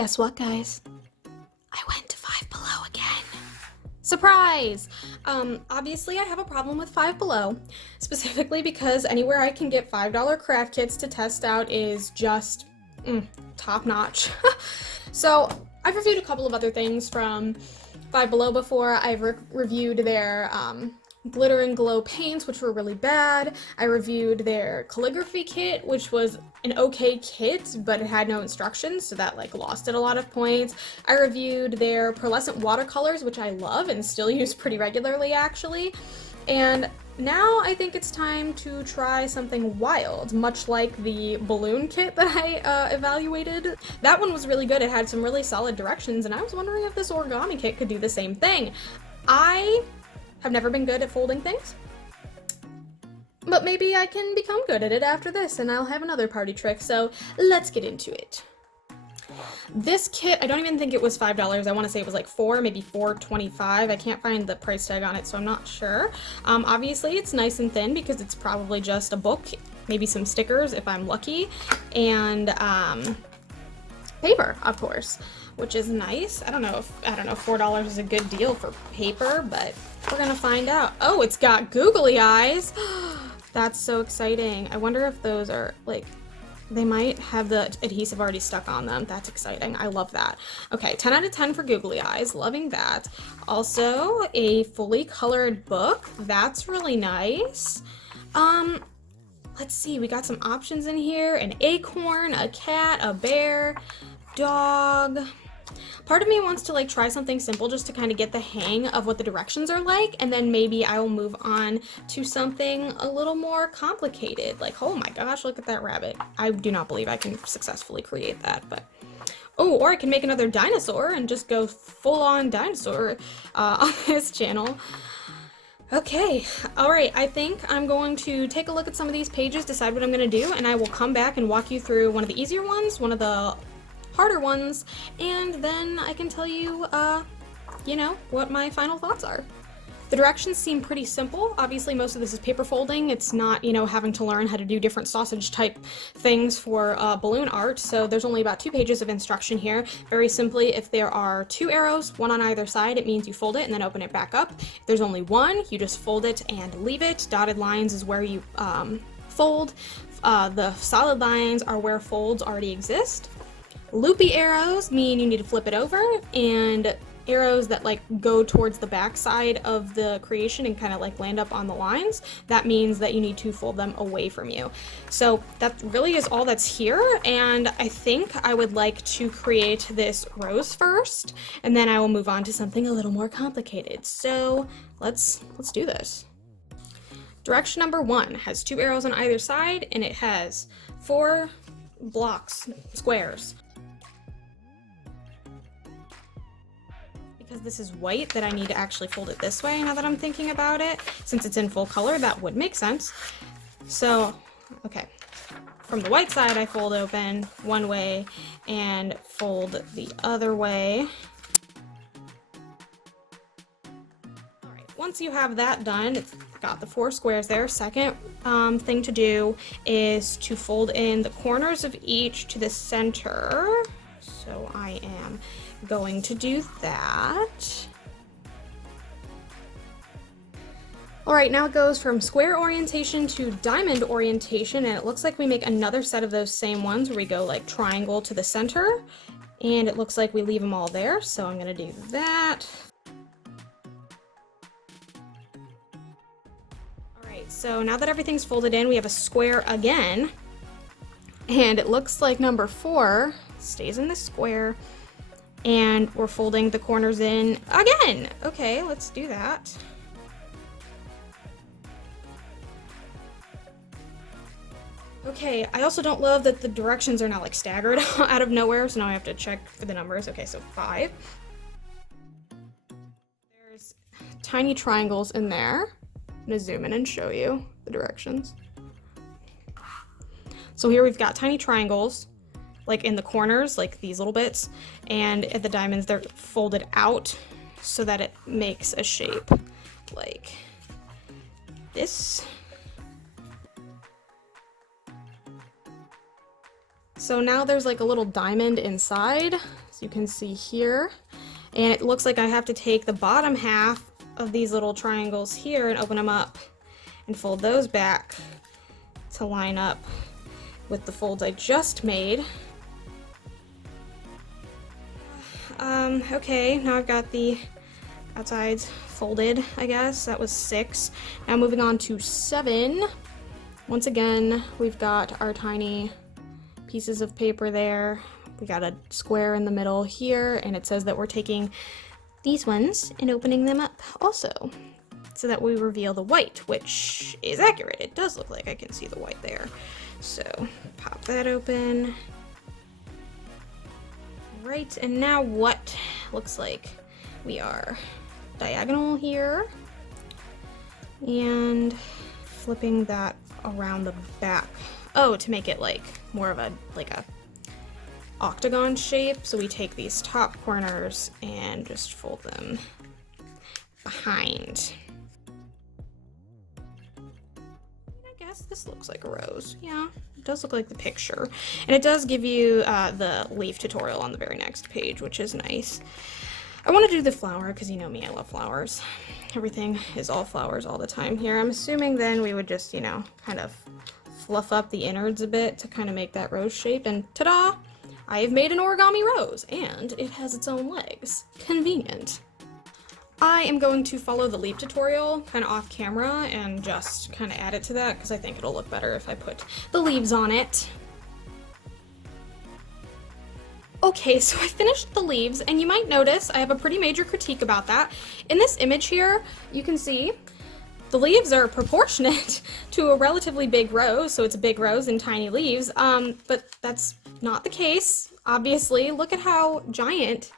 Guess what, guys? I went to Five Below again. Surprise! Obviously I have a problem with Five Below, specifically because anywhere I can get $5 craft kits to test out is just top notch. So I've reviewed a couple of other things from Five Below before. I've reviewed their glitter and glow paints, which were really bad. I reviewed their calligraphy kit, which was an okay kit, but it had no instructions, so that like lost it a lot of points. I reviewed their pearlescent watercolors, which I love and still use pretty regularly actually. And now I think it's time to try something wild, much like the balloon kit that I evaluated. That one was really good. It had some really solid directions, and I was wondering if this origami kit could do the same thing. I have never been good at folding things, but maybe I can become good at it after this, and I'll have another party trick, so let's get into it. This kit, I don't even think it was $5. I want to say it was like $4, maybe $4.25. I can't find the price tag on it, so I'm not sure. Obviously, it's nice and thin because it's probably just a book, maybe some stickers if I'm lucky, and paper, of course, which is nice. I don't know if $4 is a good deal for paper, but we're gonna find out. Oh, it's got googly eyes. That's so exciting. I wonder if those are like, they might have the adhesive already stuck on them. That's exciting. I love that. Okay, 10 out of 10 for googly eyes. Loving that. Also, a fully colored book. That's really nice. Let's see. We got some options in here. An acorn, a cat, a bear, dog. Part of me wants to like try something simple just to kind of get the hang of what the directions are like, and then maybe I will move on to something a little more complicated. Like, oh my gosh, look at that rabbit. I do not believe I can successfully create that, but oh, or I can make another dinosaur and just go full-on dinosaur on this channel. Okay, alright, I think I'm going to take a look at some of these pages, decide what I'm going to do, and I will come back and walk you through one of the easier ones, one of the harder ones, and then I can tell you, you know, what my final thoughts are. The directions seem pretty simple. Obviously, most of this is paper folding. It's not, you know, having to learn how to do different sausage type things for balloon art, so there's only about 2 pages of instruction here. Very simply, if there are 2 arrows, one on either side, it means you fold it and then open it back up. If there's only one, you just fold it and leave it. Dotted lines is where you fold. The solid lines are where folds already exist. Loopy arrows mean you need to flip it over, and arrows that like go towards the back side of the creation and kind of like land up on the lines, that means that you need to fold them away from you. So that really is all that's here, and I think I would like to create this rose first, and then I will move on to something a little more complicated. So let's do this. Direction number 1 has 2 arrows on either side, and it has 4 blocks, squares. Because this is white, that I need to actually fold it this way now that I'm thinking about it. Since it's in full color, that would make sense. So, okay. From the white side, I fold open one way and fold the other way. Alright, once you have that done, it's got the 4 squares there. Second thing to do is to fold in the corners of each to the center. So I am going to do that. Alright, now it goes from square orientation to diamond orientation, and it looks like we make another set of those same ones where we go like triangle to the center, and it looks like we leave them all there, so I'm going to do that. Alright, so now that everything's folded in, we have a square again, and it looks like number 4 stays in the square, and we're folding the corners in again. Okay, let's do that. Okay, I also don't love that the directions are now like staggered out of nowhere, so now I have to check for the numbers. Okay, so 5. There's tiny triangles in there. I'm gonna zoom in and show you the directions. So here we've got tiny triangles, like in the corners, like these little bits, and at the diamonds they're folded out so that it makes a shape like this. So now there's like a little diamond inside. So you can see here, and it looks like I have to take the bottom half of these little triangles here and open them up and fold those back to line up with the folds I just made. Okay, now I've got the outsides folded, I guess. That was 6. Now moving on to 7. Once again, we've got our tiny pieces of paper there. We got a square in the middle here, and it says that we're taking these ones and opening them up also, so that we reveal the white, which is accurate. It does look like I can see the white there. So pop that open. Right, and now what looks like we are diagonal here and flipping that around the back. Oh, to make it like more of a octagon shape. So we take these top corners and just fold them behind. I guess this looks like a rose. Yeah, it does look like the picture. And it does give you the leaf tutorial on the very next page, which is nice. I want to do the flower because you know me, I love flowers. Everything is all flowers all the time here. I'm assuming then we would just, you know, kind of fluff up the innards a bit to kind of make that rose shape, and ta-da! I have made an origami rose, and it has its own legs. Convenient. I am going to follow the leaf tutorial kind of off camera and just kind of add it to that because I think it'll look better if I put the leaves on it. Okay, so I finished the leaves, and you might notice I have a pretty major critique about that. In this image here, you can see the leaves are proportionate to a relatively big rose, so it's a big rose and tiny leaves, but that's not the case, obviously. Look at how giant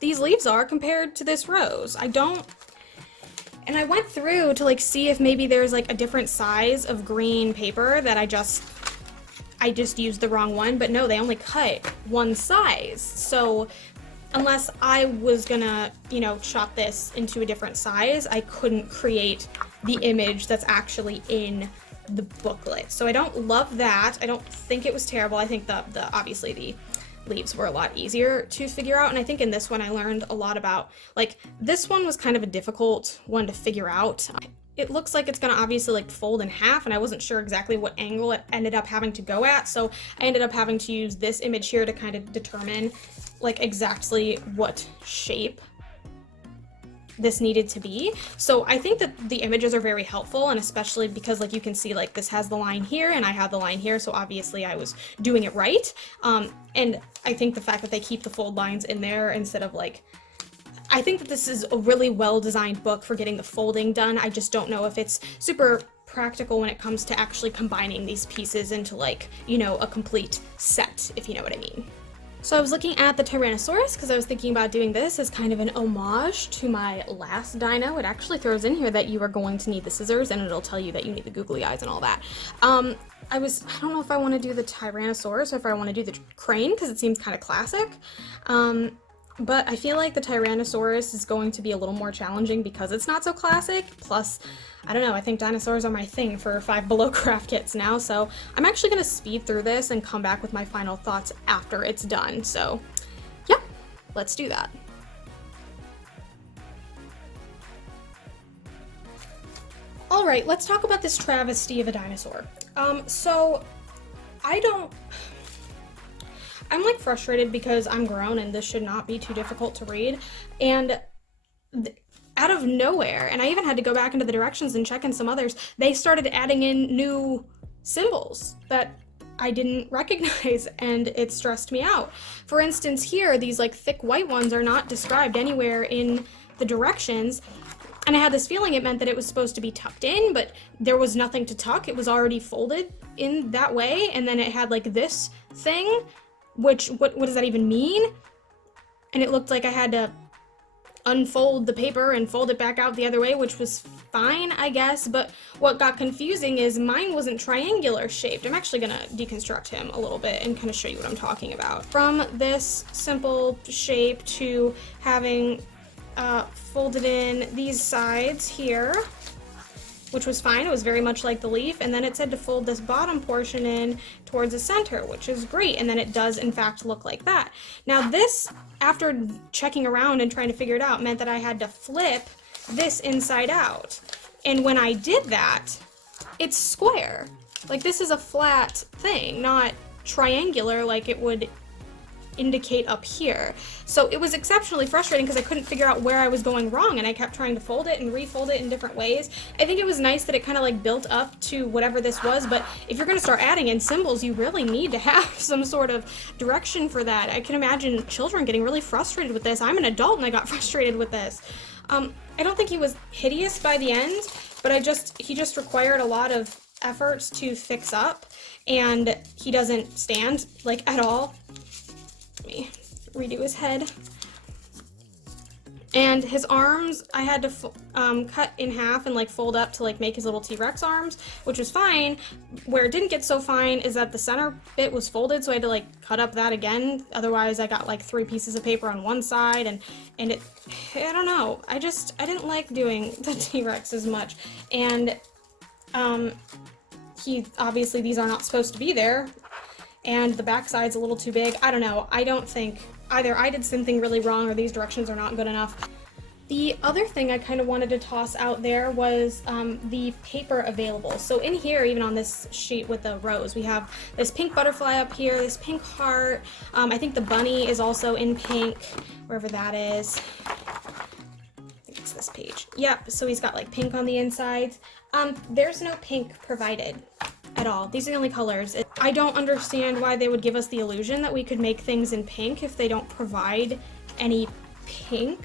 these leaves are compared to this rose. And I went through to like see if maybe there's like a different size of green paper that I just used the wrong one, but no, they only cut one size. So unless I was gonna, you know, chop this into a different size, I couldn't create the image that's actually in the booklet. So I don't love that. I don't think it was terrible. I think obviously the leaves were a lot easier to figure out, and I think in this one I learned a lot about, like, this one was kind of a difficult one to figure out. It looks like it's gonna obviously like fold in half, and I wasn't sure exactly what angle it ended up having to go at, so I ended up having to use this image here to kind of determine like exactly what shape this needed to be. So I think that the images are very helpful, and especially because like you can see like this has the line here and I have the line here, so obviously I was doing it right. And I think the fact that they keep the fold lines in there instead of like, I think that this is a really well-designed book for getting the folding done. I just don't know if it's super practical when it comes to actually combining these pieces into like, you know, a complete set, if you know what I mean. So I was looking at the Tyrannosaurus because I was thinking about doing this as kind of an homage to my last dino. It actually throws in here that you are going to need the scissors, and it'll tell you that you need the googly eyes and all that. I don't know if I want to do the Tyrannosaurus or if I want to do the crane because it seems kind of classic. But I feel like the Tyrannosaurus is going to be a little more challenging because it's not so classic. Plus, I don't know, I think dinosaurs are my thing for Five Below craft kits now, so I'm actually going to speed through this and come back with my final thoughts after it's done. So, yeah, let's do that. Alright, let's talk about this travesty of a dinosaur. I'm like frustrated because I'm grown and this should not be too difficult to read, and out of nowhere, and I even had to go back into the directions and check in some others, they started adding in new symbols that I didn't recognize, and it stressed me out. For instance, here, these like thick white ones are not described anywhere in the directions, and I had this feeling it meant that it was supposed to be tucked in, but there was nothing to tuck. It was already folded in that way, and then it had like this thing, which, what does that even mean? And it looked like I had to unfold the paper and fold it back out the other way, which was fine, I guess, but what got confusing is mine wasn't triangular shaped. I'm actually gonna deconstruct him a little bit and kind of show you what I'm talking about. From this simple shape to having folded in these sides here, which was fine. It was very much like the leaf, and then it said to fold this bottom portion in towards the center, which is great, and then it does in fact look like that. Now this, after checking around and trying to figure it out, meant that I had to flip this inside out, and when I did that, it's square. Like, this is a flat thing, not triangular like it would indicate up here. So it was exceptionally frustrating because I couldn't figure out where I was going wrong, and I kept trying to fold it and refold it in different ways. I think it was nice that it kind of like built up to whatever this was, but if you're going to start adding in symbols, you really need to have some sort of direction for that. I can imagine children getting really frustrated with this. I'm an adult and I got frustrated with this. I don't think he was hideous by the end, but he just required a lot of efforts to fix up, and he doesn't stand like at all. Let me redo his head. And his arms, I had to cut in half and like fold up to like make his little T-Rex arms, which was fine. Where it didn't get so fine is that the center bit was folded, so I had to like cut up that again. Otherwise, I got like 3 pieces of paper on one side, and it, I don't know. I didn't like doing the T-Rex as much. And obviously these are not supposed to be there, and the backside's a little too big. I don't know. I don't think either I did something really wrong or these directions are not good enough. The other thing I kind of wanted to toss out there was the paper available. So in here, even on this sheet with the rose, we have this pink butterfly up here, this pink heart. I think the bunny is also in pink, wherever that is. I think it's this page. Yep, so he's got like pink on the inside. There's no pink provided at all. These are the only colors. I don't understand why they would give us the illusion that we could make things in pink if they don't provide any pink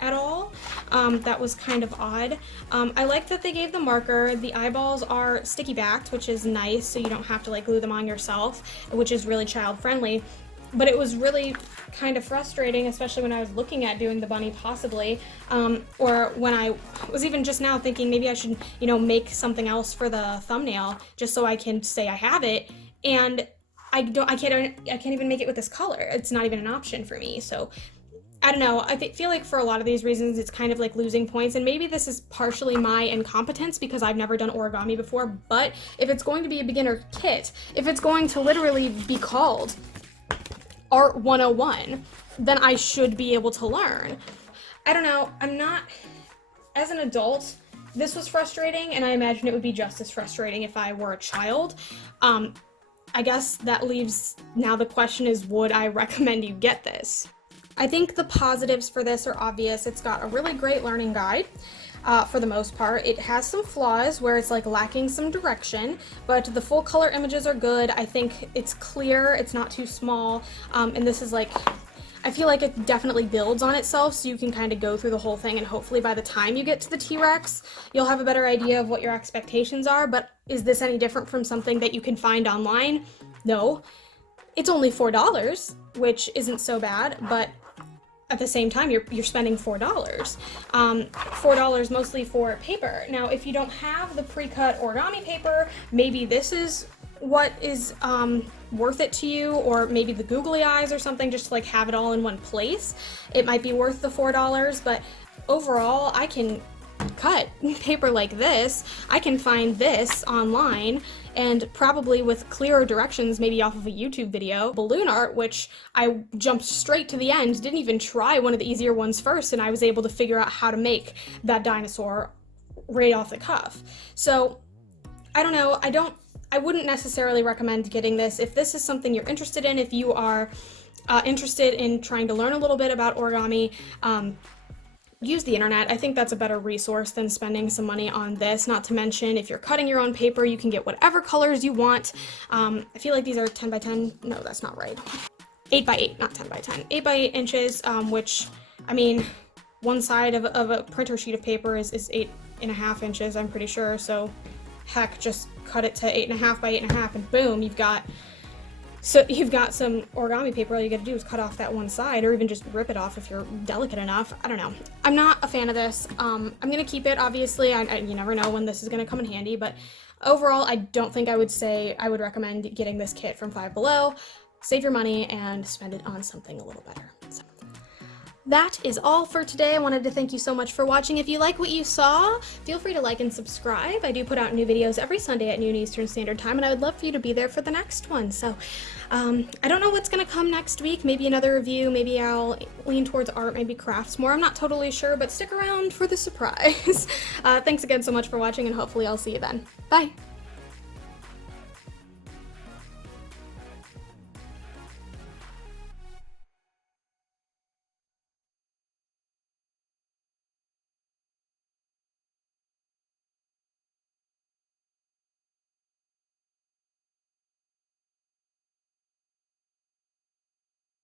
at all. That was kind of odd. I like that they gave the marker. The eyeballs are sticky backed, which is nice, so you don't have to like glue them on yourself, which is really child friendly. But it was really kind of frustrating, especially when I was looking at doing the bunny possibly, or when I was even just now thinking maybe I should, you know, make something else for the thumbnail just so I can say I have it, and I can't even make it with this color. It's not even an option for me. So I don't know. I feel like for a lot of these reasons, it's kind of like losing points, and maybe this is partially my incompetence because I've never done origami before, but if it's going to be a beginner kit, if it's going to literally be called Art 101, then I should be able to learn. I don't know, as an adult, this was frustrating, and I imagine it would be just as frustrating if I were a child. I guess that leaves, now the question is, would I recommend you get this? I think the positives for this are obvious. It's got a really great learning guide. For the most part. It has some flaws where it's like lacking some direction, but the full color images are good. I think it's clear, it's not too small, and this is like, I feel like it definitely builds on itself, so you can kind of go through the whole thing, and hopefully by the time you get to the T-Rex, you'll have a better idea of what your expectations are. But is this any different from something that you can find online? No. It's only $4, which isn't so bad, but at the same time, you're spending $4. $4 mostly for paper. Now, if you don't have the pre-cut origami paper, maybe this is what is worth it to you, or maybe the googly eyes or something, just to like have it all in one place. It might be worth the $4, but overall, I can cut paper like this. I can find this online, and probably with clearer directions, maybe off of a YouTube video. Balloon art, which I jumped straight to the end, didn't even try one of the easier ones first, and I was able to figure out how to make that dinosaur right off the cuff. So, I don't know, I wouldn't necessarily recommend getting this. If this is something you're interested in, if you are interested in trying to learn a little bit about origami, use the internet. I think that's a better resource than spending some money on this. Not to mention, if you're cutting your own paper, you can get whatever colors you want. I feel like these are 10 by 10. No, that's not right. 8 by 8, not 10 by 10. 8 by 8 inches, which, I mean, one side of a printer sheet of paper is 8.5 inches, I'm pretty sure. So, heck, just cut it to 8.5 by 8.5, and boom, you've got some origami paper. All you gotta do is cut off that one side, or even just rip it off if you're delicate enough. I don't know. I'm not a fan of this. I'm gonna keep it, obviously. You never know when this is gonna come in handy, but overall, I don't think I would say I would recommend getting this kit from Five Below. Save your money and spend it on something a little better. So, that is all for today. I wanted to thank you so much for watching. If you like what you saw, feel free to like and subscribe. I do put out new videos every Sunday at noon Eastern Standard Time, and I would love for you to be there for the next one. So I don't know what's going to come next week. Maybe another review. Maybe I'll lean towards art, maybe crafts more. I'm not totally sure, but stick around for the surprise. Thanks again so much for watching, and hopefully I'll see you then. Bye!